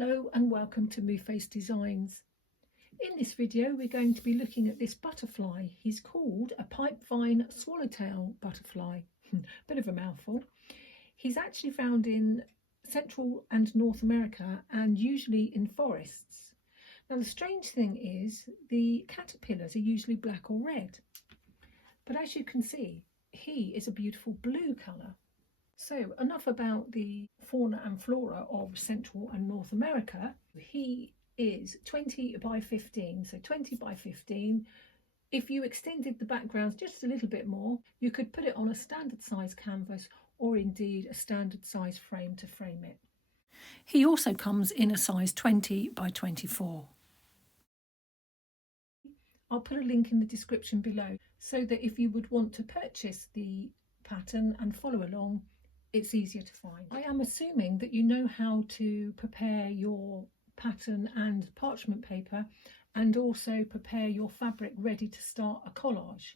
Hello and welcome to Moveface Designs. In this video we're going to be looking at this butterfly. He's called a Pipevine Swallowtail Butterfly. Bit of a mouthful. He's actually found in Central and North America and usually in forests. Now the strange thing is the caterpillars are usually black or red, but as you can see he is a beautiful blue colour. So enough about the fauna and flora of Central and North America. He is 20 by 15, so 20 by 15. If you extended the backgrounds just a little bit more, you could put it on a standard size canvas or indeed a standard size frame to frame it. He also comes in a size 20 by 24. I'll put a link in the description below so that if you would want to purchase the pattern and follow along, it's easier to find. I am assuming that you know how to prepare your pattern and parchment paper and also prepare your fabric ready to start a collage.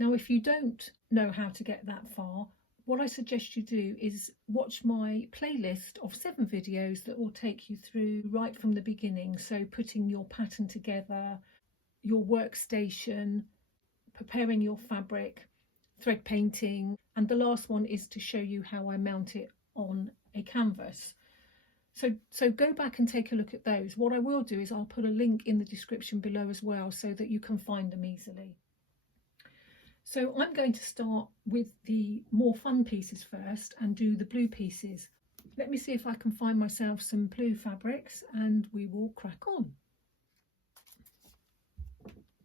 Now if you don't know how to get that far, what I suggest you do is watch my playlist of 7 videos that will take you through right from the beginning. So putting your pattern together, your workstation, preparing your fabric, thread painting, and the last one is to show you how I mount it on a canvas. So go back and take a look at those. What I will do is I'll put a link in the description below as well so that you can find them easily. So I'm going to start with the more fun pieces first and do the blue pieces. Let me see if I can find myself some blue fabrics and we will crack on.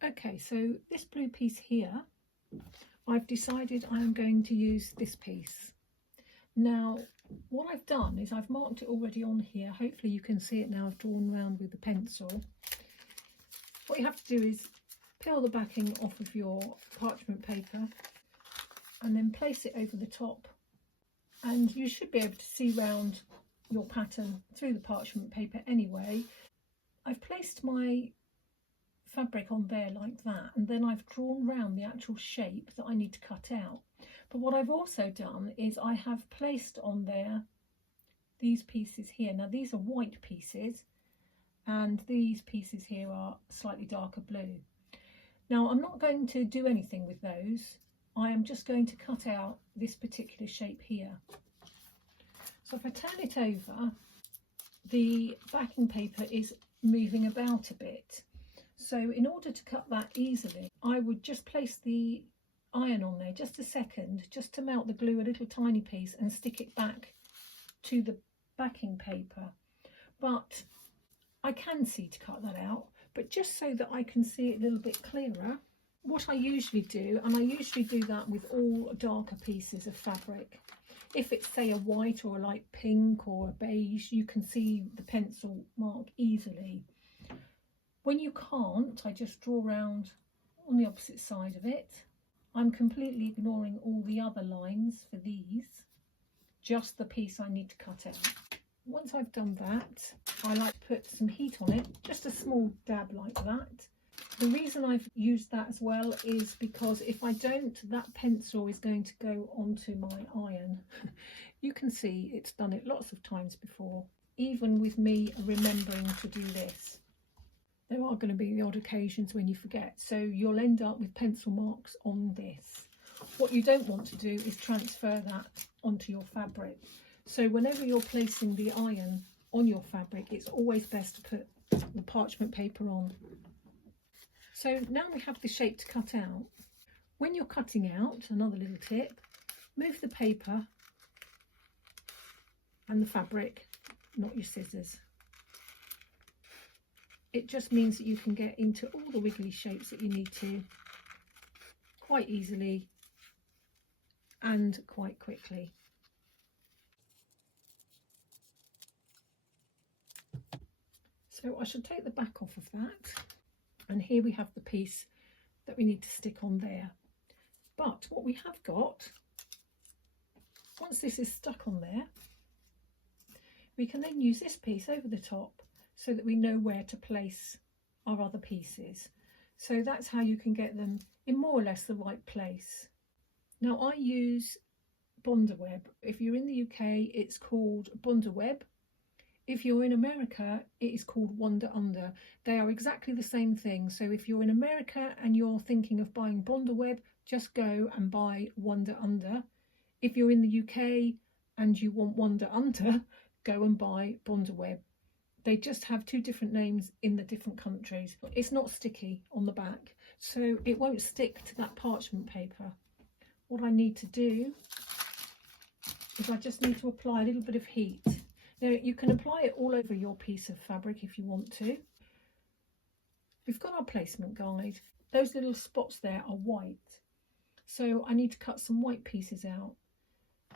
Okay, so this blue piece here, I've decided I'm going to use this piece. Now what I've done is I've marked it already on here. Hopefully you can see it now. I've drawn around with the pencil. What you have to do is peel the backing off of your parchment paper and then place it over the top, and you should be able to see round your pattern through the parchment paper anyway. I've placed my fabric on there like that, and then I've drawn round the actual shape that I need to cut out. But what I've also done is I have placed on there these pieces here. Now these are white pieces and these pieces here are slightly darker blue. Now I'm not going to do anything with those. I am just going to cut out this particular shape here. So if I turn it over, the backing paper is moving about a bit. So in order to cut that easily, I would just place the iron on there just a second, just to melt the glue a little tiny piece and stick it back to the backing paper. But I can see to cut that out, but just so that I can see it a little bit clearer, what I usually do, and I usually do that with all darker pieces of fabric, if it's say a white or a light pink or a beige, you can see the pencil mark easily. When you can't, I just draw around on the opposite side of it. I'm completely ignoring all the other lines for these, just the piece I need to cut out. Once I've done that, I like to put some heat on it, just a small dab like that. The reason I've used that as well is because if I don't, that pencil is going to go onto my iron. You can see it's done it lots of times before, even with me remembering to do this. There are going to be the odd occasions when you forget, so you'll end up with pencil marks on this. What you don't want to do is transfer that onto your fabric. So whenever you're placing the iron on your fabric, it's always best to put the parchment paper on. So now we have the shape to cut out. When you're cutting out, another little tip, move the paper and the fabric, not your scissors. It just means that you can get into all the wiggly shapes that you need to quite easily and quite quickly. So I should take the back off of that, and here we have the piece that we need to stick on there. But what we have got, once this is stuck on there, we can then use this piece over the top so that we know where to place our other pieces. So that's how you can get them in more or less the right place. Now I use Bondaweb. If you're in the UK, it's called Bondaweb. If you're in America, it is called Wonder Under. They are exactly the same thing. So if you're in America and you're thinking of buying Bonderweb, just go and buy Wonder Under. If you're in the UK and you want Wonder Under, go and buy Bonderweb. They just have two different names in the different countries. It's not sticky on the back, so it won't stick to that parchment paper. What I need to do is I just need to apply a little bit of heat. Now you can apply it all over your piece of fabric if you want to. We've got our placement guide. Those little spots there are white, so I need to cut some white pieces out.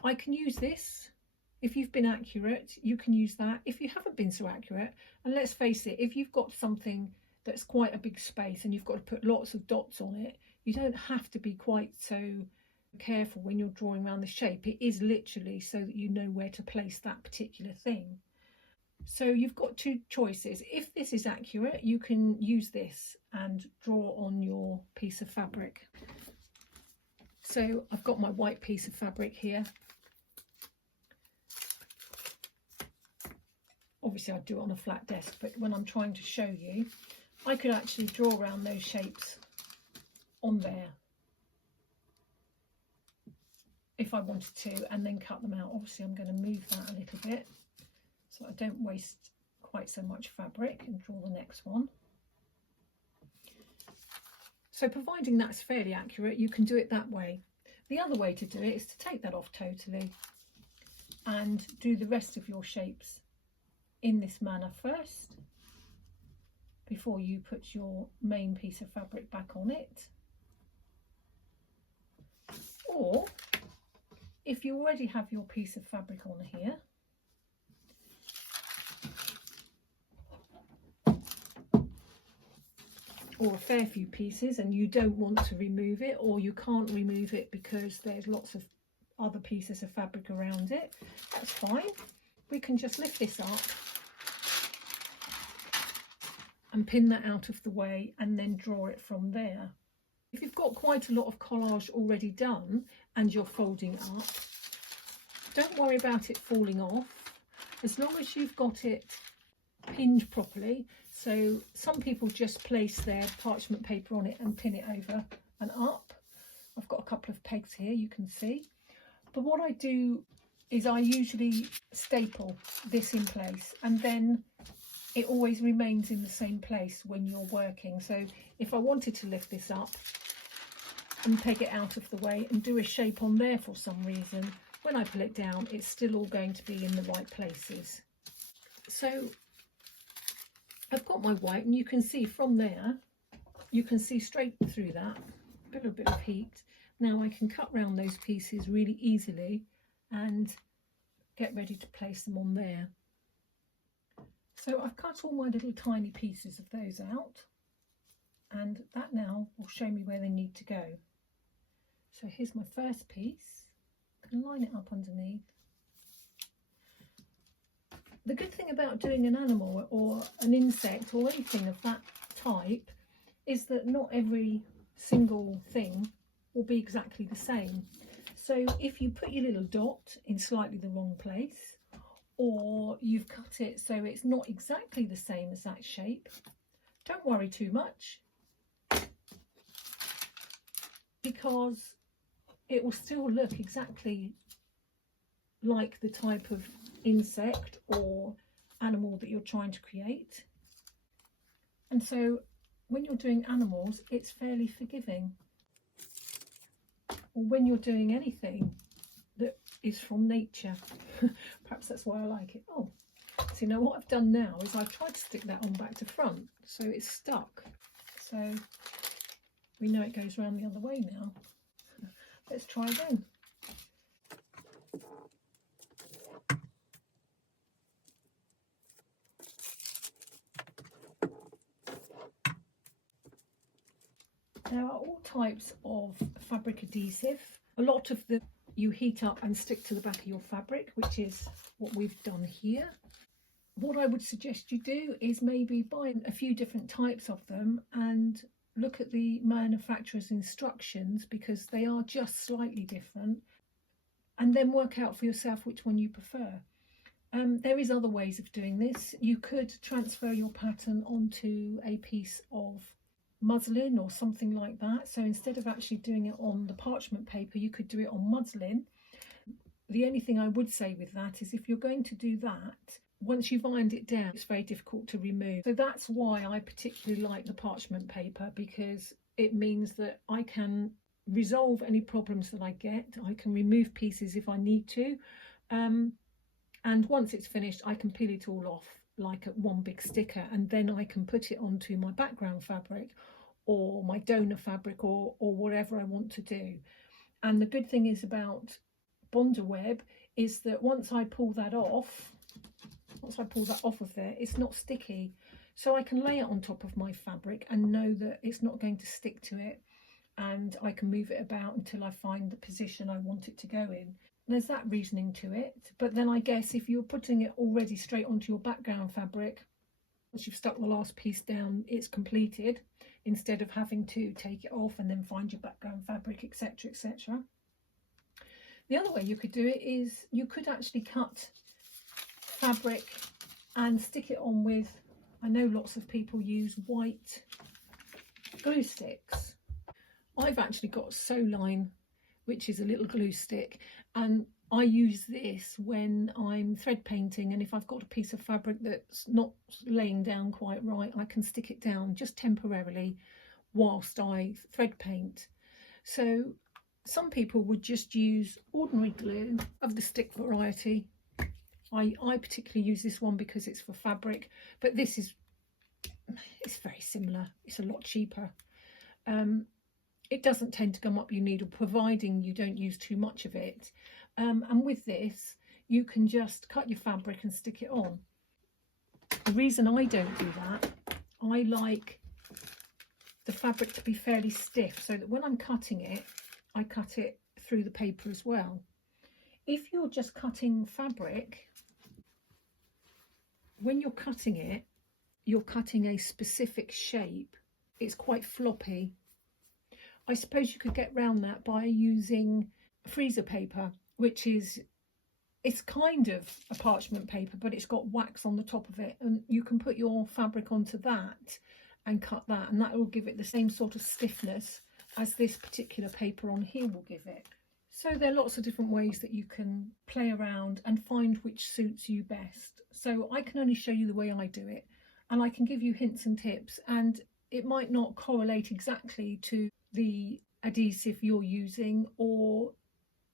I can use this. If you've been accurate, you can use that. If you haven't been so accurate, and let's face it, if you've got something that's quite a big space and you've got to put lots of dots on it, you don't have to be quite so careful when you're drawing around the shape. It is literally so that you know where to place that particular thing. So you've got two choices. If this is accurate, you can use this and draw on your piece of fabric. So I've got my white piece of fabric here. Obviously I'd do it on a flat desk, but when I'm trying to show you, I could actually draw around those shapes on there if I wanted to, and then cut them out. Obviously I'm going to move that a little bit so I don't waste quite so much fabric, and draw the next one. So providing that's fairly accurate, you can do it that way. The other way to do it is to take that off totally and do the rest of your shapes in this manner first before you put your main piece of fabric back on it. Or if you already have your piece of fabric on here, or a fair few pieces, and you don't want to remove it, or you can't remove it because there's lots of other pieces of fabric around it, that's fine. We can just lift this up and pin that out of the way and then draw it from there. If you've got quite a lot of collage already done and you're folding up, don't worry about it falling off, as long as you've got it pinned properly. So some people just place their parchment paper on it and pin it over and up. I've got a couple of pegs here, you can see. But what I do is I usually staple this in place, and then it always remains in the same place when you're working. So if I wanted to lift this up and peg it out of the way and do a shape on there for some reason, when I pull it down, it's still all going to be in the right places. So I've got my white, and you can see from there, you can see straight through that, a little bit of heat. Now I can cut round those pieces really easily and get ready to place them on there. So I've cut all my little tiny pieces of those out, and that now will show me where they need to go. So here's my first piece. I can line it up underneath. The good thing about doing an animal or an insect or anything of that type is that not every single thing will be exactly the same. So if you put your little dot in slightly the wrong place, or you've cut it so it's not exactly the same as that shape, don't worry too much, because it will still look exactly like the type of insect or animal that you're trying to create. And so when you're doing animals, it's fairly forgiving. Or when you're doing anything that is from nature. Perhaps that's why I like it. Oh, so you know what I've done now is I've tried to stick that on back to front, so it's stuck. So we know it goes around the other way now. Let's try again. There are all types of fabric adhesive. A lot of them you heat up and stick to the back of your fabric, which is what we've done here. What I would suggest you do is maybe buy a few different types of them and look at the manufacturer's instructions, because they are just slightly different, and then work out for yourself which one you prefer. There is other ways of doing this. You could transfer your pattern onto a piece of muslin or something like that. So instead of actually doing it on the parchment paper, you could do it on muslin. The only thing I would say with that is if you're going to do that, once you've ironed it down, it's very difficult to remove. So that's why I particularly like the parchment paper, because it means that I can resolve any problems that I get. I can remove pieces if I need to. And once it's finished, I can peel it all off like one big sticker, and then I can put it onto my background fabric or my donor fabric or whatever I want to do. And the good thing is about Bondaweb is that once I pull that off of there, it's not sticky. So I can lay it on top of my fabric and know that it's not going to stick to it, and I can move it about until I find the position I want it to go in. There's that reasoning to it. But then I guess if you're putting it already straight onto your background fabric, once you've stuck the last piece down, it's completed, instead of having to take it off and then find your background fabric, etc, etc. The other way you could do it is you could actually cut fabric and stick it on with, I know lots of people use white glue sticks. I've actually got Soline, which is a little glue stick, and I use this when I'm thread painting, and if I've got a piece of fabric that's not laying down quite right, I can stick it down just temporarily whilst I thread paint. So some people would just use ordinary glue of the stick variety. I particularly use this one because it's for fabric, but it's very similar. It's a lot cheaper. It doesn't tend to gum up your needle, providing you don't use too much of it. And with this, you can just cut your fabric and stick it on. The reason I don't do that, I like the fabric to be fairly stiff, so that when I'm cutting it, I cut it through the paper as well. If you're just cutting fabric, when you're cutting it, you're cutting a specific shape. It's quite floppy. I suppose you could get around that by using freezer paper, which it's kind of a parchment paper, but it's got wax on the top of it, and you can put your fabric onto that and cut that, and that will give it the same sort of stiffness as this particular paper on here will give it. So there are lots of different ways that you can play around and find which suits you best. So I can only show you the way I do it, and I can give you hints and tips, and it might not correlate exactly to the adhesive you're using or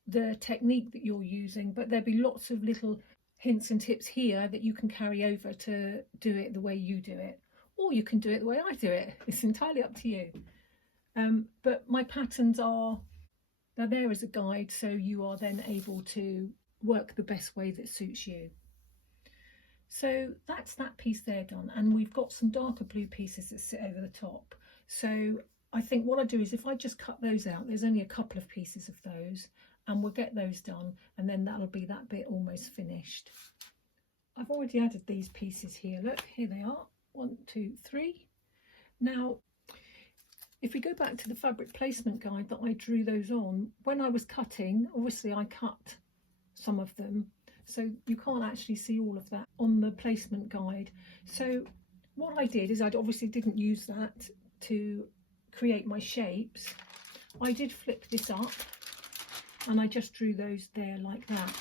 the technique that you're using, but there'll be lots of little hints and tips here that you can carry over to do it the way you do it, or you can do it the way I do it. It's entirely up to you. But my patterns they're there as a guide, so you are then able to work the best way that suits you. So that's that piece there done, and we've got some darker blue pieces that sit over the top. So I think what I do is, if I just cut those out, there's only a couple of pieces of those, and we'll get those done, and then that'll be that bit almost finished. I've already added these pieces here. Look, here they are. 1, 2, 3. Now, if we go back to the fabric placement guide that I drew those on, when I was cutting, obviously I cut some of them, so you can't actually see all of that on the placement guide. So what I did is, I obviously didn't use that to create my shapes. I did flip this up and I just drew those there like that.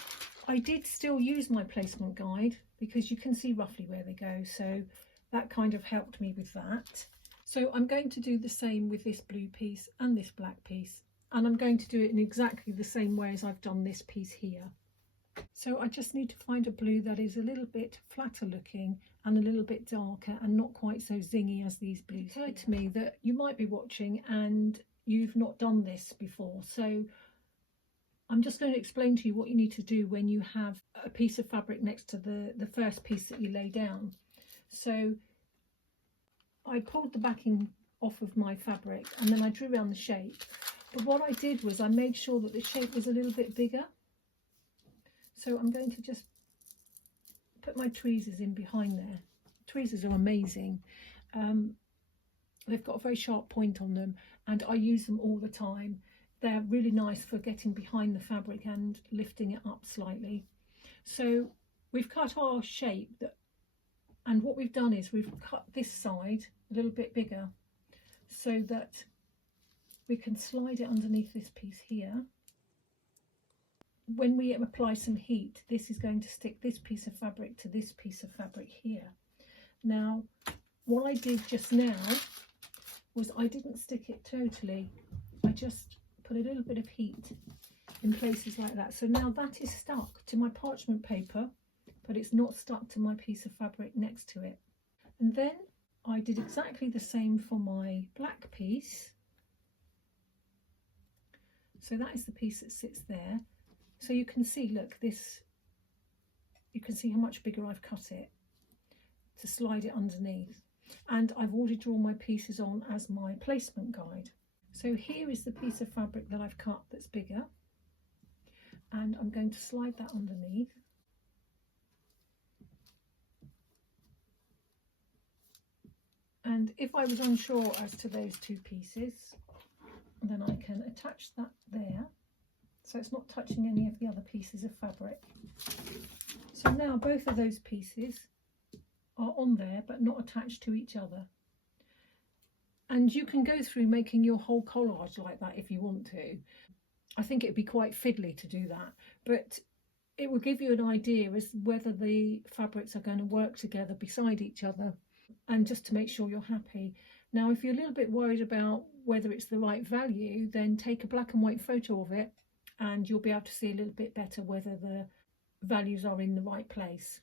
I did still use my placement guide because you can see roughly where they go, so that kind of helped me with that. So I'm going to do the same with this blue piece and this black piece, and I'm going to do it in exactly the same way as I've done this piece here. So I just need to find a blue that is a little bit flatter looking and a little bit darker and not quite so zingy as these blues. It occurred to me that you might be watching and you've not done this before, so I'm just going to explain to you what you need to do when you have a piece of fabric next to the first piece that you lay down. So I pulled the backing off of my fabric and then I drew around the shape, but what I did was I made sure that the shape was a little bit bigger. So I'm going to just put my tweezers in behind there. Tweezers are amazing. They've got a very sharp point on them and I use them all the time. They're really nice for getting behind the fabric and lifting it up slightly. So we've cut our shape, and what we've done is we've cut this side a little bit bigger so that we can slide it underneath this piece here. When we apply some heat, this is going to stick this piece of fabric to this piece of fabric here. Now, what I did just now was I didn't stick it totally. I just put a little bit of heat in places like that. So now that is stuck to my parchment paper, but it's not stuck to my piece of fabric next to it. And then I did exactly the same for my black piece. So that is the piece that sits there. So you can see, look, this, you can see how much bigger I've cut it to slide it underneath. And I've already drawn my pieces on as my placement guide. So here is the piece of fabric that I've cut that's bigger. And I'm going to slide that underneath. And if I was unsure as to those two pieces, then I can attach that there. So it's not touching any of the other pieces of fabric. So now both of those pieces are on there but not attached to each other. And you can go through making your whole collage like that if you want to. I think it'd be quite fiddly to do that, but it will give you an idea as whether the fabrics are going to work together beside each other, and just to make sure you're happy. Now, if you're a little bit worried about whether it's the right value, then take a black and white photo of it and you'll be able to see a little bit better whether the values are in the right place.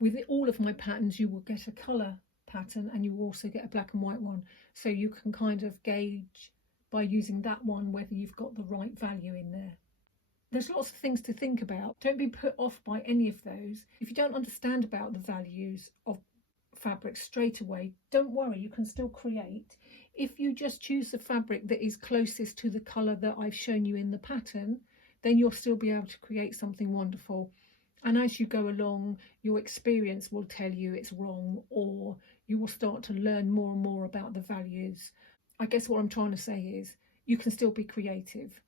With all of my patterns, you will get a colour pattern and you will also get a black and white one, so you can kind of gauge by using that one whether you've got the right value in there. There's lots of things to think about. Don't be put off by any of those. If you don't understand about the values of fabric straight away, don't worry, you can still create. If you just choose the fabric that is closest to the colour that I've shown you in the pattern, then you'll still be able to create something wonderful. And as you go along, your experience will tell you it's wrong, or you will start to learn more and more about the values. I guess what I'm trying to say is you can still be creative.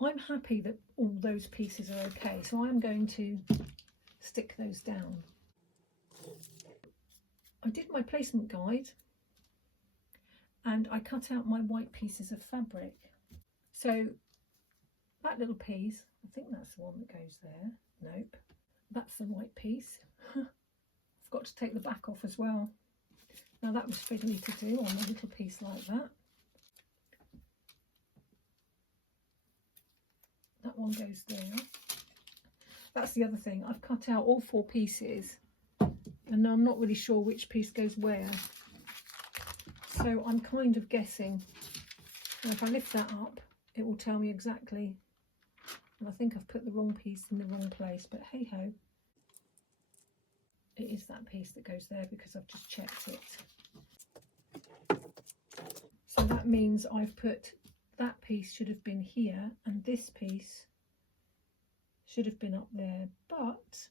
I'm happy that all those pieces are okay, so I'm going to stick those down. I did my placement guide and I cut out my white pieces of fabric. So that little piece, I think that's the one that goes there. Nope, that's the white piece. I've got to take the back off as well. Now that was fiddly to do on a little piece like that. That one goes there. That's the other thing, I've cut out all 4 pieces and I'm not really sure which piece goes where. So I'm kind of guessing. And if I lift that up, it will tell me exactly. And I think I've put the wrong piece in the wrong place, but hey ho. It is that piece that goes there because I've just checked it. So that means I've put, that piece should have been here and this piece should have been up there, but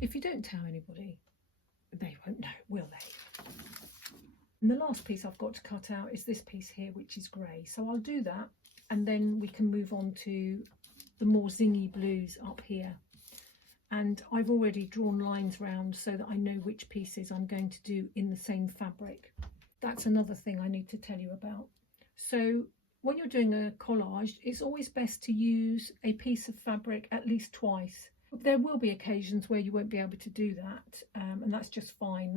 if you don't tell anybody, they won't know, will they? And the last piece I've got to cut out is this piece here, which is grey. So I'll do that and then we can move on to the more zingy blues up here. And I've already drawn lines round so that I know which pieces I'm going to do in the same fabric. That's another thing I need to tell you about. So when you're doing a collage, it's always best to use a piece of fabric at least twice. There will be occasions where you won't be able to do that, and that's just fine,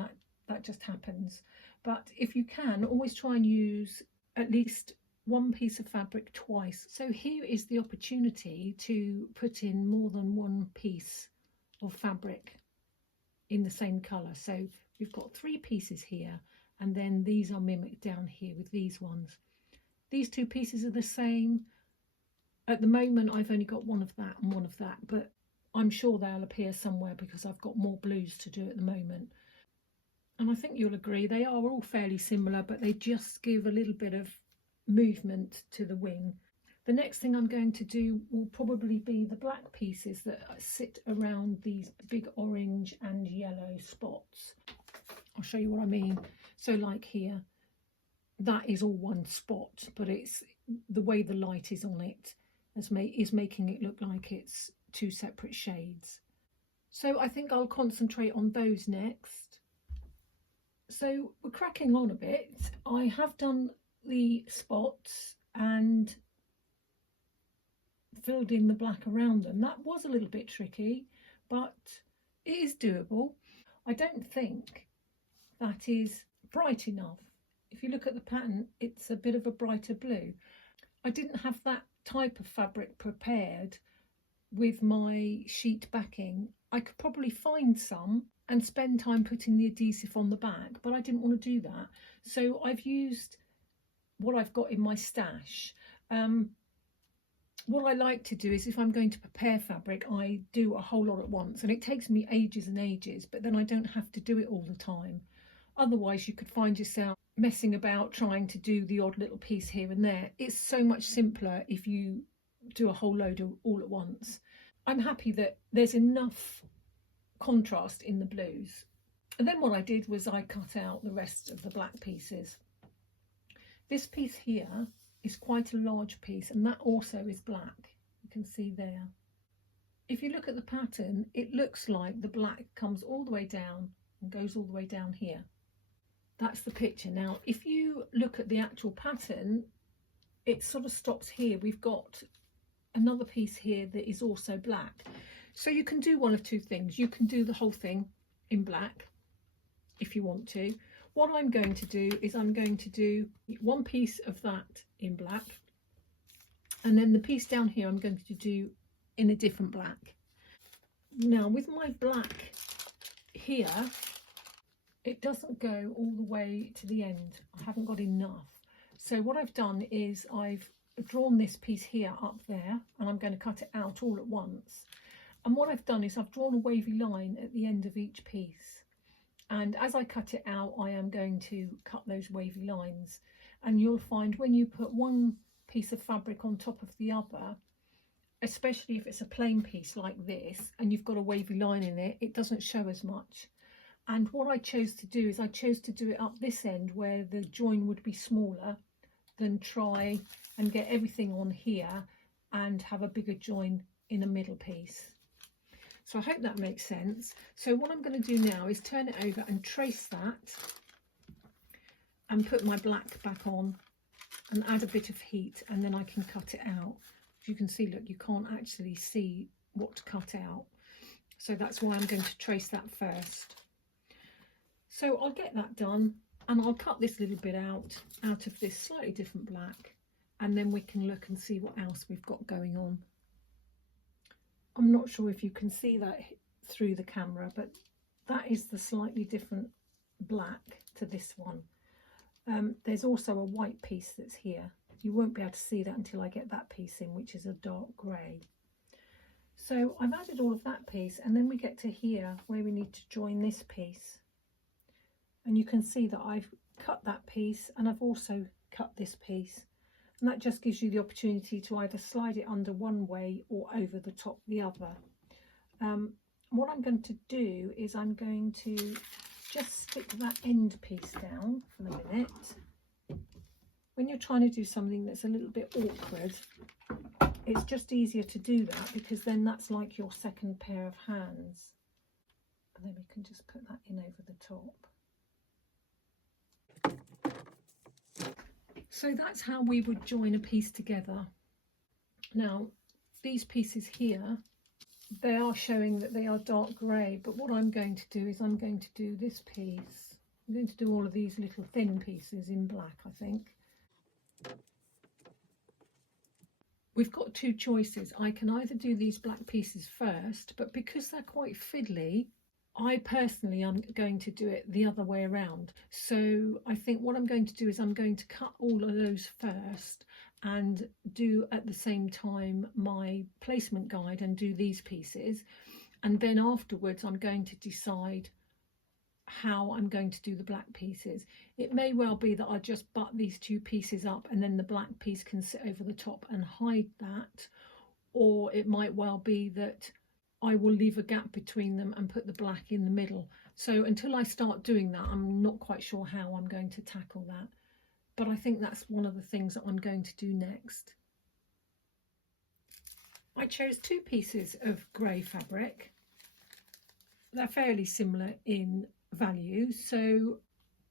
that just happens. But if you can, always try and use at least one piece of fabric twice. So here is the opportunity to put in more than one piece of fabric in the same colour. So we've got 3 pieces here, and then these are mimicked down here with these ones. These 2 pieces are the same. At the moment I've only got one of that and one of that, but I'm sure they'll appear somewhere because I've got more blues to do at the moment. And I think you'll agree they are all fairly similar, but they just give a little bit of movement to the wing. The next thing I'm going to do will probably be the black pieces that sit around these big orange and yellow spots. I'll show you what I mean. So like here, that is all one spot, but it's the way the light is on it is making it look like it's two separate shades. So I think I'll concentrate on those next. So we're cracking on a bit. I have done the spots and filled in the black around them. That was a little bit tricky, but it is doable. I don't think that is bright enough. If you look at the pattern, it's a bit of a brighter blue. I didn't have that type of fabric prepared with my sheet backing. I could probably find some and spend time putting the adhesive on the back, but I didn't want to do that. So I've used what I've got in my stash. What I like to do is if I'm going to prepare fabric, I do a whole lot at once, and it takes me ages and ages, but then I don't have to do it all the time. Otherwise, you could find yourself messing about trying to do the odd little piece here and there. It's so much simpler if you do a whole load all at once. I'm happy that there's enough contrast in the blues. And then what I did was I cut out the rest of the black pieces. This piece here is quite a large piece, and that also is black. You can see there. If you look at the pattern, it looks like the black comes all the way down and goes all the way down here. That's the picture. Now, if you look at the actual pattern, it sort of stops here. We've got another piece here that is also black. So you can do one of two things. You can do the whole thing in black if you want to. What I'm going to do is I'm going to do one piece of that in black, and then the piece down here I'm going to do in a different black. Now with my black here, it doesn't go all the way to the end. I haven't got enough. So what I've done is I've drawn this piece here up there, and I'm going to cut it out all at once. And what I've done is I've drawn a wavy line at the end of each piece. And as I cut it out, I am going to cut those wavy lines. And you'll find when you put one piece of fabric on top of the other, especially if it's a plain piece like this, and you've got a wavy line in it, it doesn't show as much. And what I chose to do is I chose to do it up this end where the join would be smaller, than try and get everything on here and have a bigger join in a middle piece. So I hope that makes sense. So what I'm going to do now is turn it over and trace that and put my black back on and add a bit of heat, and then I can cut it out. As you can see, look, you can't actually see what to cut out. So that's why I'm going to trace that first. So I'll get that done, and I'll cut this little bit out of this slightly different black, and then we can look and see what else we've got going on. I'm not sure if you can see that through the camera, but that is the slightly different black to this one. There's also a white piece that's here. You won't be able to see that until I get that piece in, which is a dark grey. So I've added all of that piece, and then we get to here where we need to join this piece. And you can see that I've cut that piece, and I've also cut this piece. And that just gives you the opportunity to either slide it under one way or over the top the other. What I'm going to do is I'm going to just stick that end piece down for a minute. When you're trying to do something that's a little bit awkward, it's just easier to do that, because then that's like your second pair of hands. And then we can just put that in over the top. So that's how we would join a piece together. Now, these pieces here, they are showing that they are dark grey, but what I'm going to do is I'm going to do this piece. I'm going to do all of these little thin pieces in black, I think. We've got two choices. I can either do these black pieces first, but because they're quite fiddly, I personally am going to do it the other way around. So I think what I'm going to do is I'm going to cut all of those first and do at the same time my placement guide and do these pieces. And then afterwards I'm going to decide how I'm going to do the black pieces. It may well be that I just butt these two pieces up and then the black piece can sit over the top and hide that. Or it might well be that I will leave a gap between them and put the black in the middle. So until I start doing that, I'm not quite sure how I'm going to tackle that. but I think that's one of the things that I'm going to do next. I chose 2 pieces of grey fabric. They're fairly similar in value, so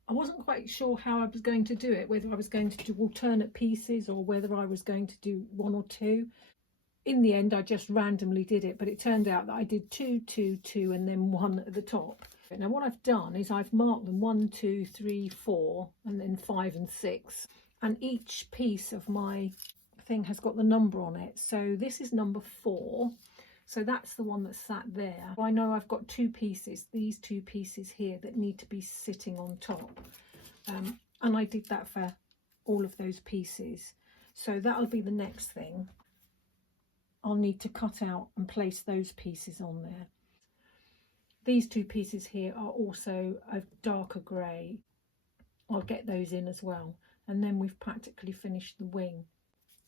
I wasn't quite sure how I was going to do it, whether I was going to do alternate pieces or whether I was going to do 1 or 2. In the end, I just randomly did it, but it turned out that I did 2, 2, 2 and then 1 at the top. Now what I've done is I've marked them 1, 2, 3, 4 and then 5 and 6, and each piece of my thing has got the number on it. So this is number 4, so that's the one that's sat there. I know I've got 2 pieces, these 2 pieces here, that need to be sitting on top, and I did that for all of those pieces. So that'll be the next thing. I'll need to cut out and place those pieces on there. These 2 pieces here are also a darker grey. I'll get those in as well, and then we've practically finished the wing.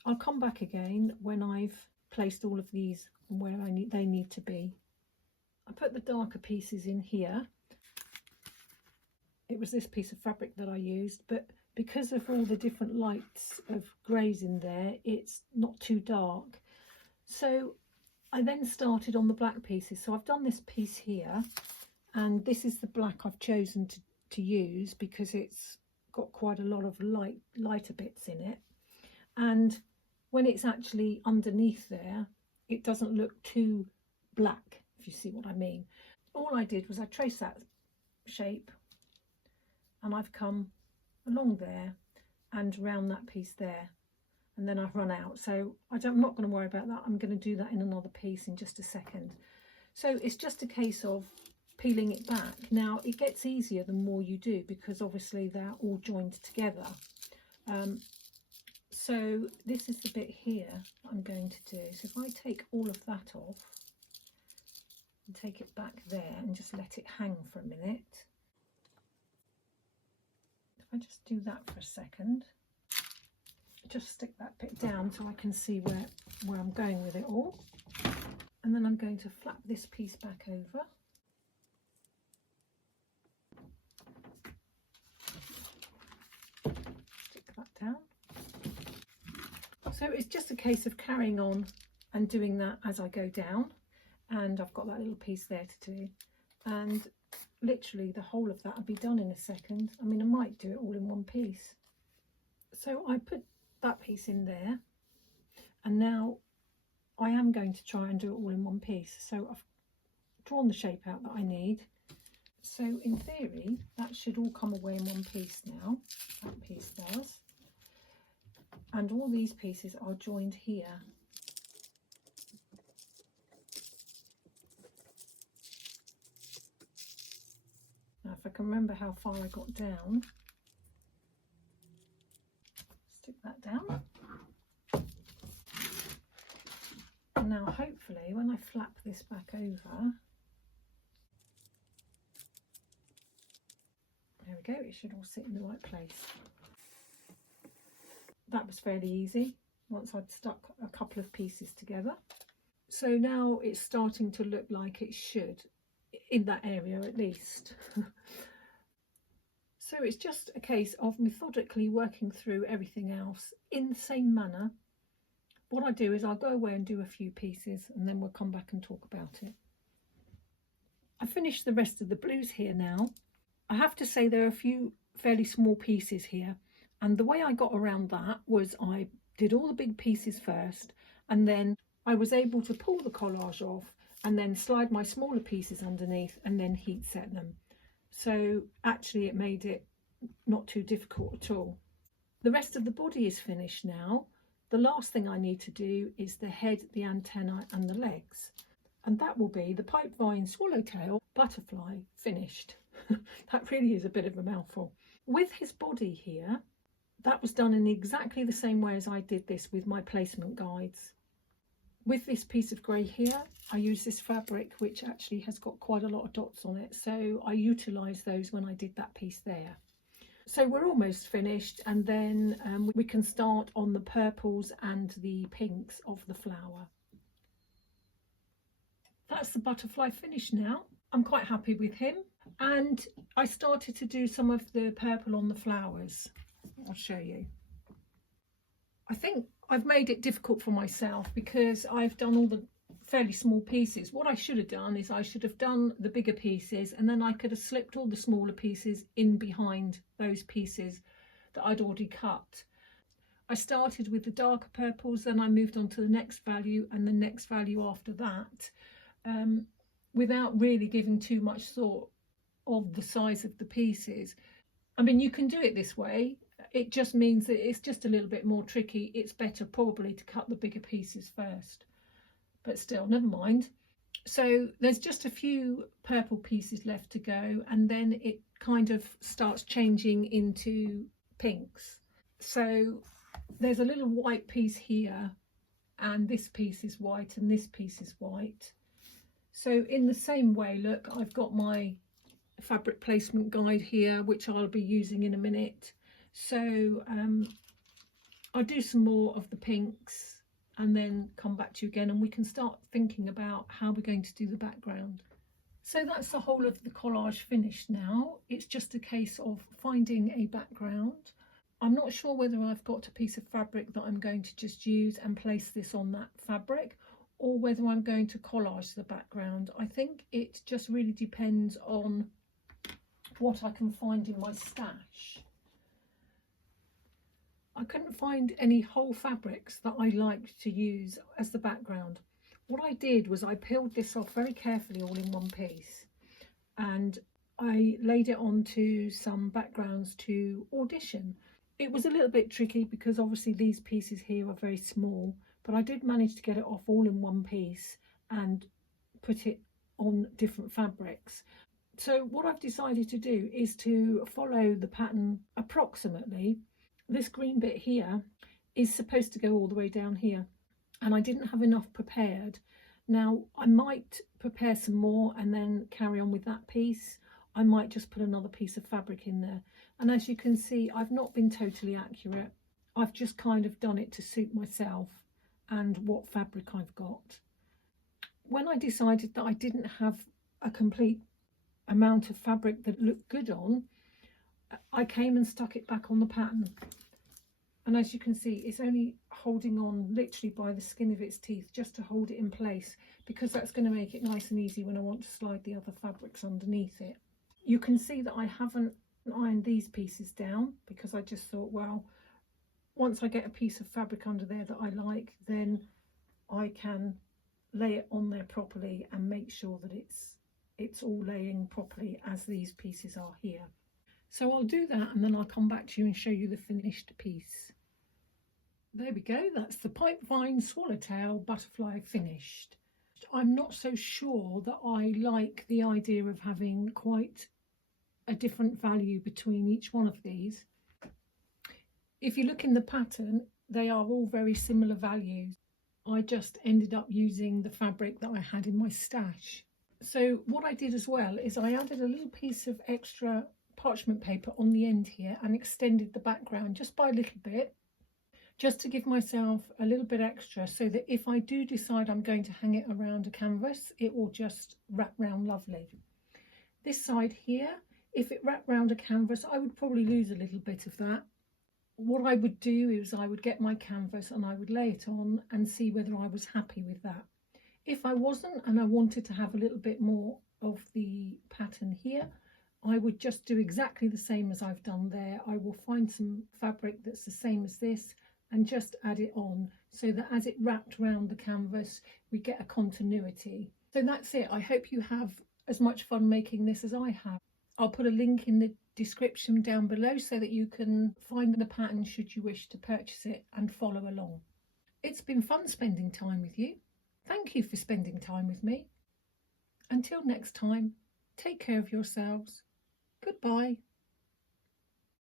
I'll come back again when I've placed all of these where they need to be. I put the darker pieces in here. It was this piece of fabric that I used, but because of all the different lights of greys in there, it's not too dark. So I then started on the black pieces. So I've done this piece here, and this is the black I've chosen to use because it's got quite a lot of lighter bits in it. And when it's actually underneath there, it doesn't look too black, if you see what I mean. All I did was I traced that shape, and I've come along there and round that piece there, and then I've run out. So I'm not going to worry about that. I'm going to do that in another piece in just a second. So it's just a case of peeling it back. Now it gets easier the more you do, because obviously they're all joined together. So this is the bit here I'm going to do. So if I take all of that off and take it back there and just let it hang for a minute. If I just do that for a second, just stick that bit down so I can see where I'm going with it all. And then I'm going to flap this piece back over. Stick that down. So it's just a case of carrying on and doing that as I go down. And I've got that little piece there to do. And literally the whole of that will be done in a second. I mean, I might do it all in one piece. So I put that piece in there, and now I am going to try and do it all in one piece. So I've drawn the shape out that I need. So in theory that should all come away in one piece now. That piece does, and all these pieces are joined here. Now if I can remember how far I got down, stick that down. And now hopefully when I flap this back over, there we go, it should all sit in the right place. That was fairly easy once I'd stuck a couple of pieces together. So now it's starting to look like it should, in that area at least. So it's just a case of methodically working through everything else in the same manner. What I do is I'll go away and do a few pieces, and then we'll come back and talk about it. I finished the rest of the blues here now. I have to say there are a few fairly small pieces here, and the way I got around that was I did all the big pieces first, and then I was able to pull the collage off and then slide my smaller pieces underneath and then heat set them. So actually it made it not too difficult at all. The rest of the body is finished now. The last thing I need to do is the head, the antenna and the legs, and that will be the Pipevine Swallowtail Butterfly finished. That really is a bit of a mouthful. With his body here, that was done in exactly the same way as I did this with my placement guides. With this piece of grey here, I use this fabric which actually has got quite a lot of dots on it, so I utilised those when I did that piece there. So we're almost finished, and then we can start on the purples and the pinks of the flower. That's the butterfly finished now. I'm quite happy with him, and I started to do some of the purple on the flowers. I'll show you. I think I've made it difficult for myself because I've done all the fairly small pieces. What I should have done is I should have done the bigger pieces, and then I could have slipped all the smaller pieces in behind those pieces that I'd already cut. I started with the darker purples, then I moved on to the next value and the next value after that, without really giving too much thought of the size of the pieces. I mean, you can do it this way. It just means that it's just a little bit more tricky. It's better probably to cut the bigger pieces first, but still, never mind. So there's just a few purple pieces left to go, and then it kind of starts changing into pinks. So there's a little white piece here, and this piece is white, and this piece is white. So in the same way, look, I've got my fabric placement guide here, which I'll be using in a minute. So I'll do some more of the pinks and then come back to you again, and we can start thinking about how we're going to do the background. So that's the whole of the collage finished now. It's just a case of finding a background. I'm not sure whether I've got a piece of fabric that I'm going to just use and place this on that fabric, or whether I'm going to collage the background. I think it just really depends on what I can find in my stash. I couldn't find any whole fabrics that I liked to use as the background. What I did was I peeled this off very carefully all in one piece, and I laid it onto some backgrounds to audition. It was a little bit tricky because obviously these pieces here are very small, but I did manage to get it off all in one piece and put it on different fabrics. So what I've decided to do is to follow the pattern approximately. This green bit here is supposed to go all the way down here, and I didn't have enough prepared. Now I might prepare some more and then carry on with that piece. I might just put another piece of fabric in there. And as you can see, I've not been totally accurate. I've just kind of done it to suit myself and what fabric I've got. When I decided that I didn't have a complete amount of fabric that looked good on, I came and stuck it back on the pattern. And as you can see, it's only holding on literally by the skin of its teeth just to hold it in place, because that's going to make it nice and easy when I want to slide the other fabrics underneath it. You can see that I haven't ironed these pieces down because I just thought, well, once I get a piece of fabric under there that I like, then I can lay it on there properly and make sure that it's all laying properly as these pieces are here. So I'll do that, and then I'll come back to you and show you the finished piece. There we go, that's the Pipevine Swallowtail Butterfly finished. I'm not so sure that I like the idea of having quite a different value between each one of these. If you look in the pattern, they are all very similar values. I just ended up using the fabric that I had in my stash. So what I did as well is I added a little piece of extra parchment paper on the end here and extended the background just by a little bit, just to give myself a little bit extra, so that if I do decide I'm going to hang it around a canvas, it will just wrap round lovely. This side here, if it wrapped round a canvas, I would probably lose a little bit of that. What I would do is I would get my canvas and I would lay it on and see whether I was happy with that. If I wasn't and I wanted to have a little bit more of the pattern here, I would just do exactly the same as I've done there. I will find some fabric that's the same as this and just add it on, so that as it wrapped around the canvas, we get a continuity. So that's it. I hope you have as much fun making this as I have. I'll put a link in the description down below so that you can find the pattern should you wish to purchase it and follow along. It's been fun spending time with you. Thank you for spending time with me. Until next time, take care of yourselves. Goodbye.